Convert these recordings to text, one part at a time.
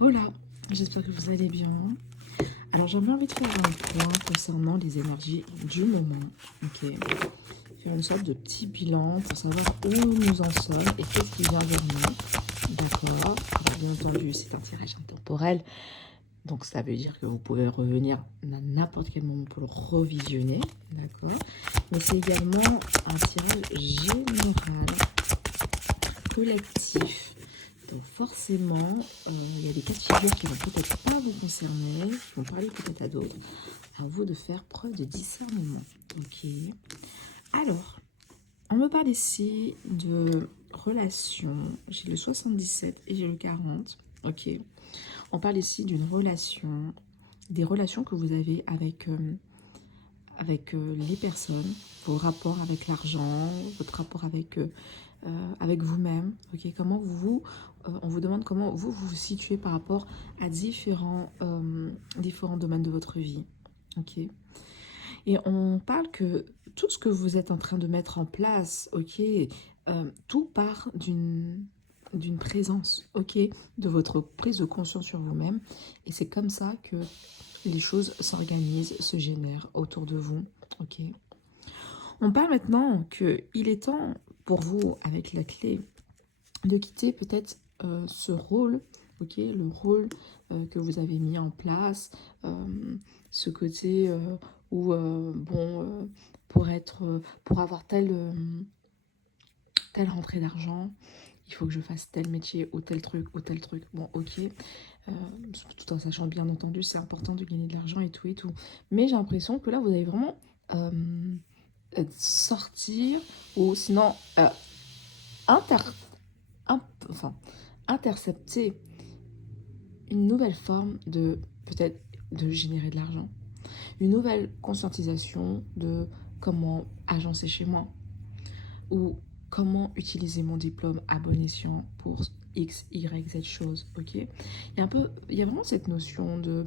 Hola, j'espère que vous allez bien. Alors j'avais envie de faire un point concernant les énergies du moment. Ok. Faire une sorte de petit bilan pour savoir où nous en sommes et qu'est-ce qui vient vers nous. D'accord. Alors, bien entendu, c'est un tirage intemporel. Donc ça veut dire que vous pouvez revenir à n'importe quel moment pour le revisionner. D'accord. Mais c'est également un tirage général, collectif. Donc forcément, il y a des cas de figure qui vont peut-être pas vous concerner, qui vont parler peut-être à d'autres. À vous de faire preuve de discernement. Ok. Alors, on me parle ici de relations. J'ai le 77 et j'ai le 40. Ok. On parle ici d'une relation, des relations que vous avez avec les personnes, vos rapports avec l'argent, votre rapport avec vous-même. Ok, comment on vous demande comment vous vous situez par rapport à différents domaines de votre vie. Ok, et on parle que tout ce que vous êtes en train de mettre en place, ok, tout part d'une présence, ok, de votre prise de conscience sur vous-même, et c'est comme ça que les choses s'organisent, se génèrent autour de vous, ok. On parle maintenant qu'il est temps pour vous, avec la clé, de quitter peut-être ce rôle, ok, le rôle que vous avez mis en place, ce côté où, pour avoir telle rentrée d'argent, il faut que je fasse tel métier ou tel truc ou tel truc. Bon, ok, tout en sachant bien entendu, c'est important de gagner de l'argent et tout et tout. Mais j'ai l'impression que là, vous allez vraiment sortir ou sinon inter, enfin, intercepter une nouvelle forme de peut-être de générer de l'argent, une nouvelle conscientisation de comment agencer chez moi ou comment utiliser mon diplôme à bon escient pour X, Y, Z choses, ok. Il y a vraiment cette notion de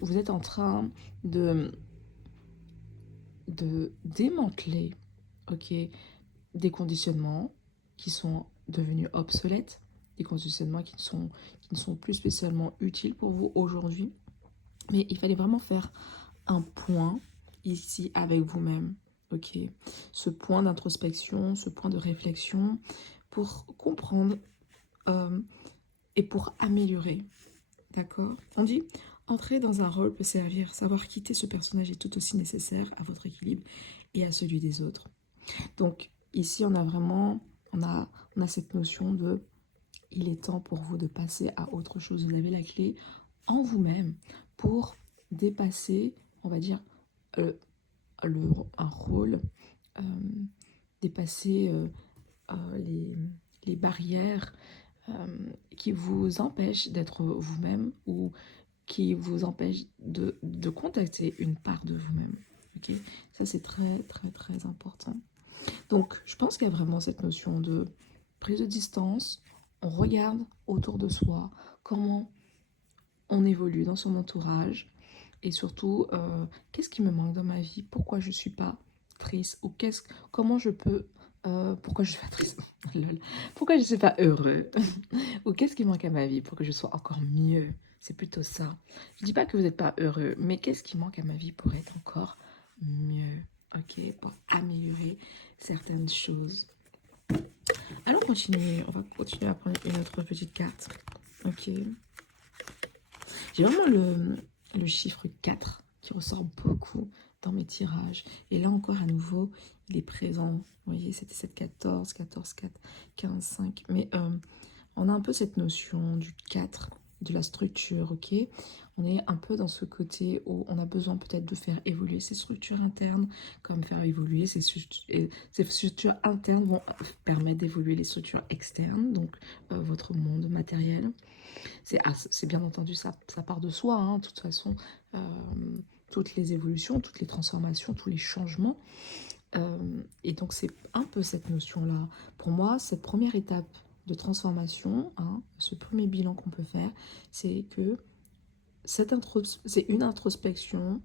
vous êtes en train de démanteler, ok, des conditionnements qui sont devenus obsolètes, des conditionnements qui ne sont plus spécialement utiles pour vous aujourd'hui. Mais il fallait vraiment faire un point ici avec vous-même, ok? Ce point d'introspection, ce point de réflexion pour comprendre euh, et pour améliorer, d'accord? On dit, entrer dans un rôle peut servir, savoir quitter ce personnage est tout aussi nécessaire à votre équilibre et à celui des autres. Donc ici, on a cette notion de, il est temps pour vous de passer à autre chose. Vous avez la clé en vous-même pour dépasser, on va dire, euh, un rôle, euh, dépasser les barrières qui vous empêchent d'être vous-même ou qui vous empêchent de contacter une part de vous-même. Okay, ça, c'est très, très, très important. Donc, je pense qu'il y a vraiment cette notion de prise de distance. On regarde autour de soi comment on évolue dans son entourage et surtout, qu'est-ce qui me manque dans ma vie? Pourquoi je ne suis pas triste? Ou comment je peux... pourquoi je suis pas triste? Pourquoi je ne suis pas heureux? Ou qu'est-ce qui manque à ma vie pour que je sois encore mieux? C'est plutôt ça. Je ne dis pas que vous n'êtes pas heureux, mais qu'est-ce qui manque à ma vie pour être encore mieux? Ok, pour améliorer certaines choses. Allons continuer. On va continuer à prendre une autre petite carte. Ok. J'ai vraiment le chiffre 4 qui ressort beaucoup dans mes tirages. Et là encore, à nouveau, il est présent. Vous voyez, c'était cette 14, 14, 4, 15, 5. Mais on a un peu cette notion du 4, de la structure, ok? On est un peu dans ce côté où on a besoin peut-être de faire évoluer ses structures internes, comme faire évoluer ces structures internes vont permettre d'évoluer les structures externes, donc votre monde matériel. C'est bien entendu, ça part de soi, hein, de toute façon, euh, toutes les évolutions, toutes les transformations, tous les changements. Et donc, c'est un peu cette notion-là. Pour moi, cette première étape de transformation, hein, ce premier bilan qu'on peut faire, c'est que c'est une introspection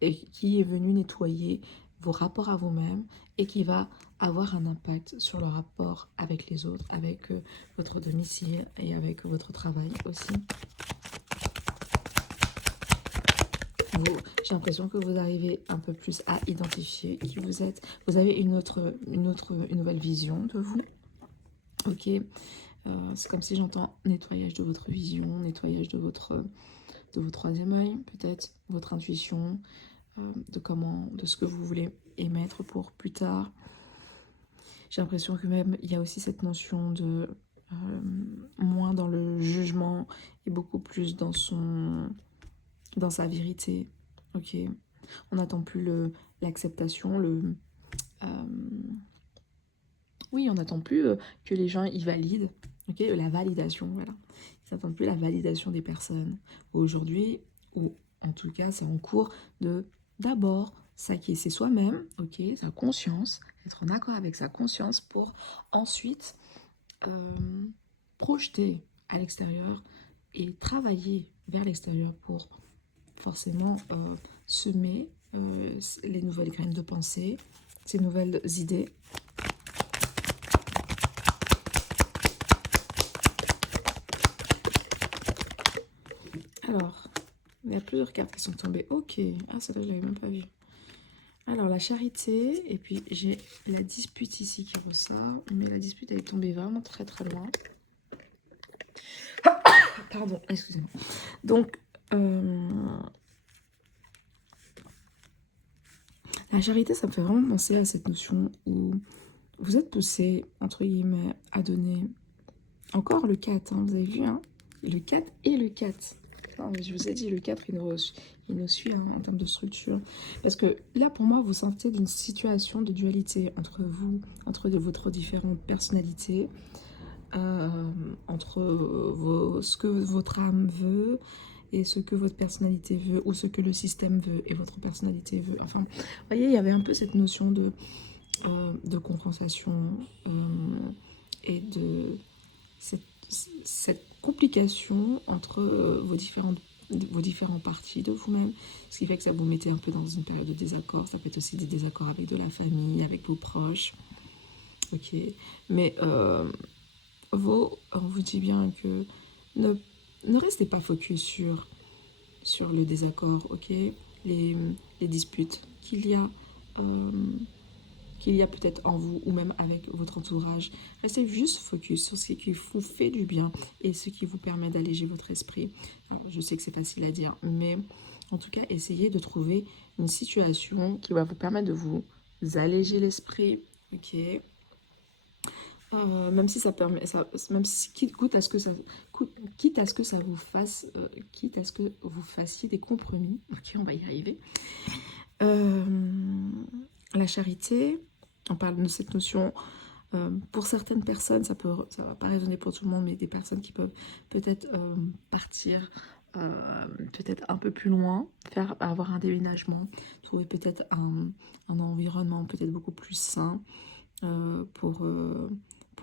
et qui est venue nettoyer vos rapports à vous-même et qui va avoir un impact sur le rapport avec les autres, avec votre domicile et avec votre travail aussi. J'ai l'impression que vous arrivez un peu plus à identifier qui vous êtes. Vous avez une nouvelle vision de vous. Ok, c'est comme si j'entends nettoyage de votre vision, nettoyage de votre troisième œil, peut-être votre intuition, de ce que vous voulez émettre pour plus tard. J'ai l'impression que même il y a aussi cette notion de moins dans le jugement et beaucoup plus dans sa vérité. Ok, on n'attend plus l'acceptation, oui, on n'attend plus que les gens y valident. Ok, la validation, voilà. Ils n'attendent plus la validation des personnes. Aujourd'hui, ou en tout cas, c'est en cours de d'abord s'acquiescer soi-même, ok, sa conscience, être en accord avec sa conscience pour ensuite projeter à l'extérieur et travailler vers l'extérieur pour forcément semer les nouvelles graines de pensée, ces nouvelles idées. Alors, il y a plusieurs cartes qui sont tombées. Ok, ah ça là je l'avais même pas vu. Alors la charité, et puis j'ai la dispute ici qui ressort, mais la dispute elle est tombée vraiment très très loin. Pardon, excusez-moi. Donc, la charité, ça me fait vraiment penser à cette notion où vous êtes poussé, entre guillemets, à donner. Encore le 4, hein, vous avez vu, hein, le 4 et le 4. Non, mais je vous ai dit, le 4, il nous suit hein, en termes de structure. Parce que là, pour moi, vous sentez d'une situation de dualité entre vous, entre votre différentes personnalités, entre ce que votre âme veut et ce que votre personnalité veut, ou ce que le système veut et votre personnalité veut. Enfin, vous voyez, il y avait un peu cette notion de compensation et de cette complication entre vos différents parties de vous-même, ce qui fait que ça vous mettait un peu dans une période de désaccord. Ça peut être aussi des désaccords avec de la famille, avec vos proches. Ok, mais on vous dit bien que ne restez pas focus sur le désaccord, ok, les disputes qu'il y a peut-être en vous ou même avec votre entourage. Restez juste focus sur ce qui vous fait du bien et ce qui vous permet d'alléger votre esprit. Alors, je sais que c'est facile à dire, mais en tout cas, essayez de trouver une situation qui va vous permettre de vous alléger l'esprit, ok. Même si ça permet, même si quitte à ce que ça vous fasse, quitte à ce que vous fassiez des compromis, ok, on va y arriver. La charité, on parle de cette notion, pour certaines personnes, ça va pas résonner pour tout le monde, mais des personnes qui peuvent peut-être partir peut-être un peu plus loin, avoir un déménagement, trouver peut-être un environnement peut-être beaucoup plus sain pour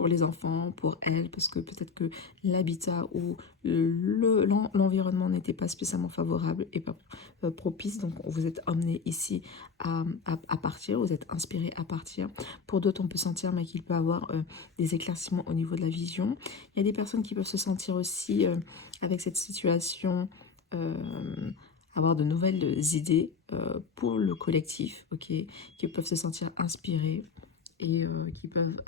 les enfants, pour elles, parce que peut-être que l'habitat ou l'environnement n'était pas spécialement favorable et pas propice, donc vous êtes emmené ici à partir, vous êtes inspiré à partir. Pour d'autres, on peut sentir mais qu'il peut avoir des éclaircissements au niveau de la vision. Il y a des personnes qui peuvent se sentir aussi avec cette situation avoir de nouvelles idées pour le collectif, ok, qui peuvent se sentir inspirés et qui peuvent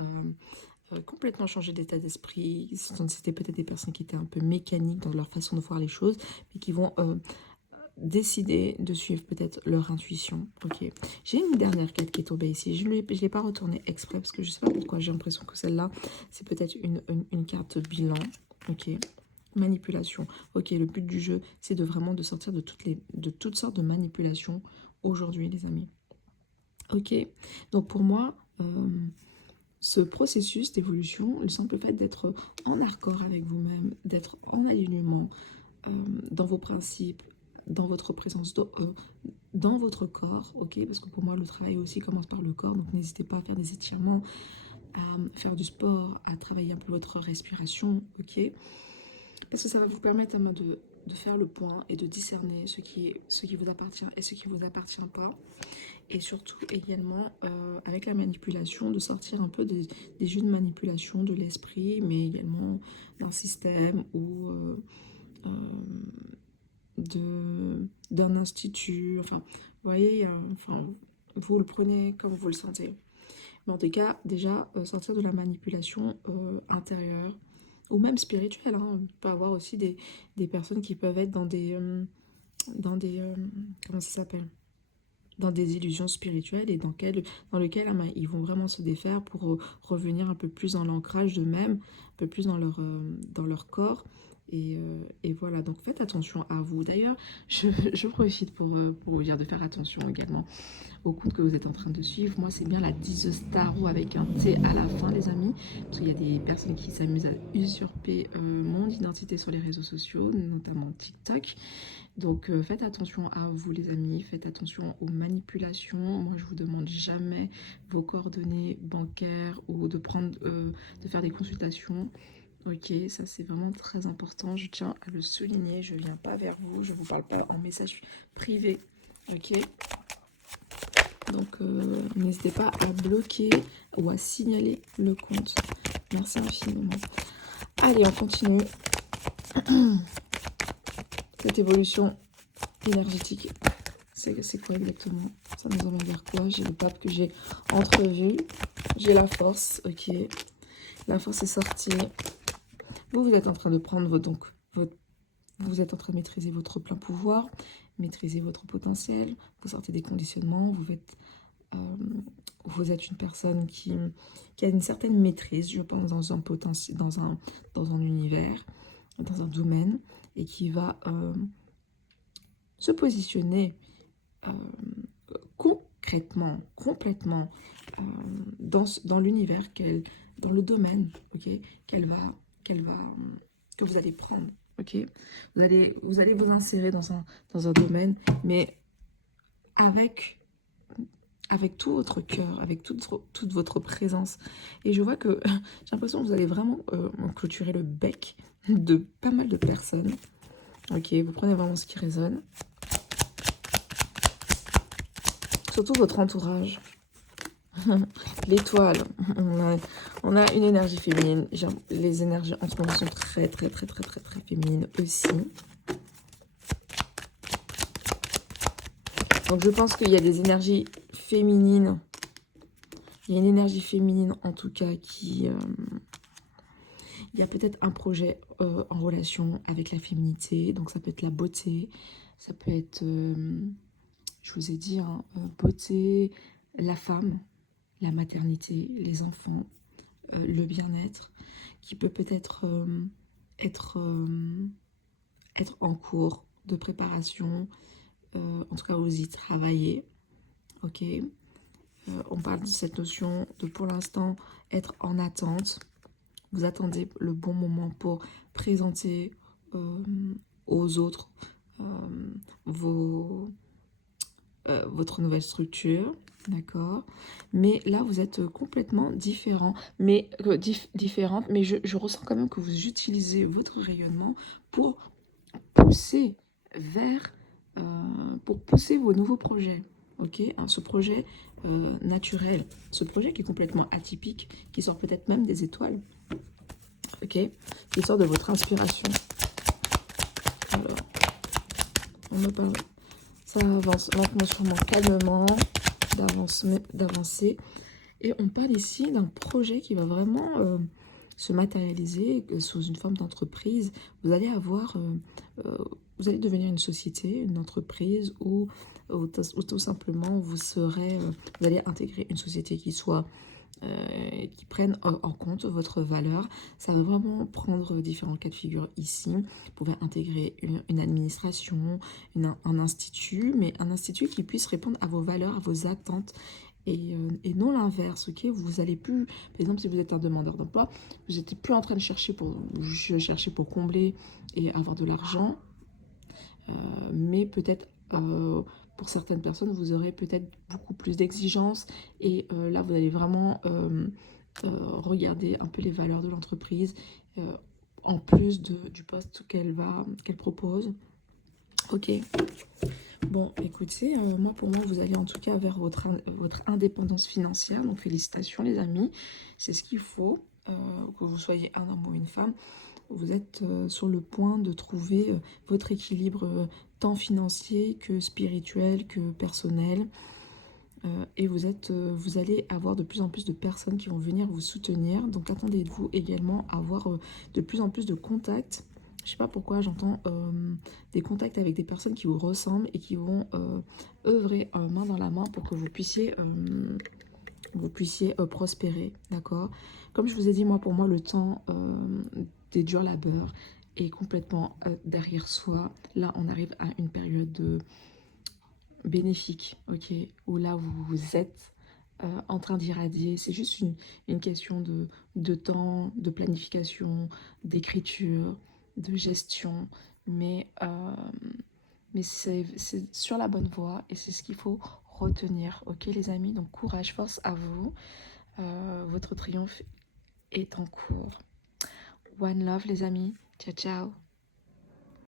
complètement changer d'état d'esprit. C'était peut-être des personnes qui étaient un peu mécaniques dans leur façon de voir les choses, mais qui vont décider de suivre peut-être leur intuition. Ok. J'ai une dernière carte qui est tombée ici. Je ne l'ai pas retournée exprès parce que je ne sais pas pourquoi. J'ai l'impression que celle-là, c'est peut-être une carte bilan. Ok. Manipulation. Ok, le but du jeu, c'est vraiment de sortir de toutes sortes de manipulations aujourd'hui, les amis. Ok. Donc pour moi, ce processus d'évolution, le simple fait d'être en accord avec vous-même, d'être en alignement dans vos principes, dans votre présence, dans votre corps, ok, parce que pour moi le travail aussi commence par le corps, donc n'hésitez pas à faire des étirements, à faire du sport, à travailler un peu votre respiration, ok. Parce que ça va vous permettre de faire le point et de discerner ce qui vous appartient et ce qui vous appartient pas. Et surtout également, avec la manipulation, de sortir un peu des jeux de manipulation de l'esprit, mais également d'un système ou d'un institut. Enfin, vous voyez, enfin, vous le prenez comme vous le sentez. Mais en tout cas, déjà, sortir de la manipulation intérieure, ou même spirituelle. Hein. On peut avoir aussi des personnes qui peuvent être dans des comment ça s'appelle? Dans des illusions spirituelles et dans lesquelles ils vont vraiment se défaire pour revenir un peu plus dans l'ancrage d'eux-mêmes, un peu plus dans leur corps. Et voilà, donc faites attention à vous. D'ailleurs, je profite pour vous dire de faire attention également au compte que vous êtes en train de suivre. Moi, c'est bien la diseuse tarot avec un T à la fin, les amis. Parce qu'il y a des personnes qui s'amusent à usurper mon identité sur les réseaux sociaux, notamment TikTok. Donc, faites attention à vous, les amis. Faites attention aux manipulations. Moi, je vous demande jamais vos coordonnées bancaires ou de faire des consultations. Ok, ça c'est vraiment très important. Je tiens à le souligner. Je ne viens pas vers vous. Je ne vous parle pas en message privé. Ok. Donc, n'hésitez pas à bloquer ou à signaler le compte. Merci infiniment. Allez, on continue. Cette évolution énergétique, c'est quoi exactement? Ça nous emmène vers quoi? J'ai le pape que j'ai entrevu. J'ai la force, ok. La force est sortie. Vous êtes en train de prendre vous êtes en train de maîtriser votre plein pouvoir, maîtriser votre potentiel. Vous sortez des conditionnements, vous êtes une personne qui a une certaine maîtrise, je pense, dans un potentiel, dans un univers, dans un domaine, et qui va se positionner concrètement, complètement dans l'univers, dans le domaine, ok, que vous allez prendre, ok. Vous allez vous insérer dans un domaine, mais avec tout votre cœur, avec toute votre présence. Et je vois que j'ai l'impression que vous allez vraiment clôturer le bec de pas mal de personnes. Ok, vous prenez vraiment ce qui résonne. Surtout votre entourage. L'étoile. On a une énergie féminine. Les énergies en ce moment sont très, très, très, très, très, très féminines aussi. Donc je pense qu'il y a des énergies féminines. Il y a une énergie féminine en tout cas qui... il y a peut-être un projet en relation avec la féminité. Donc ça peut être la beauté. Ça peut être, je vous ai dit, hein, beauté, la femme, la maternité, les enfants, le bien-être. Qui peut peut-être être en cours de préparation. En tout cas, vous y travaillez. Ok. On parle de cette notion de, pour l'instant, être en attente. Vous attendez le bon moment pour présenter aux autres votre nouvelle structure, d'accord. Mais là, vous êtes complètement différente, mais je ressens quand même que vous utilisez votre rayonnement pour pousser vers, pour pousser vos nouveaux projets. Ok, hein, ce projet naturel, ce projet qui est complètement atypique, qui sort peut-être même des étoiles, ok, qui sort de votre inspiration. Alors, on me parle, ça avance lentement, sûrement, calmement, d'avancer, et on parle ici d'un projet qui va vraiment se matérialiser sous une forme d'entreprise. Vous allez avoir, vous allez devenir une société, une entreprise, ou tout simplement vous allez intégrer une société qui prenne en compte votre valeur. Ça va vraiment prendre différents cas de figure ici. Vous pouvez intégrer une administration, un institut, mais un institut qui puisse répondre à vos valeurs, à vos attentes, et non l'inverse, ok. Vous allez plus, par exemple, si vous êtes un demandeur d'emploi, vous n'êtes plus en train de chercher pour combler et avoir de l'argent, mais peut-être pour certaines personnes, vous aurez peut-être beaucoup plus d'exigences, et là, vous allez vraiment regarder un peu les valeurs de l'entreprise, en plus du poste qu'elle propose. Ok. Bon, écoutez, moi, pour moi, vous allez en tout cas vers votre indépendance financière. Donc, félicitations, les amis. C'est ce qu'il faut, que vous soyez un homme ou une femme. Vous êtes sur le point de trouver votre équilibre tant financier que spirituel, que personnel. Et vous allez avoir de plus en plus de personnes qui vont venir vous soutenir. Donc, attendez-vous également à avoir de plus en plus de contacts. Je sais pas pourquoi j'entends des contacts avec des personnes qui vous ressemblent et qui vont œuvrer main dans la main pour que vous puissiez prospérer, d'accord? Comme je vous ai dit, moi, pour moi, le temps des durs labeurs est complètement derrière soi. Là, on arrive à une période bénéfique, ok? Où là, vous êtes en train d'irradier. C'est juste une question de temps, de planification, d'écriture, de gestion. Mais c'est sur la bonne voie et c'est ce qu'il faut retenir, ok les amis? Donc courage, force à vous. Votre triomphe est en cours. One love les amis. Ciao, ciao.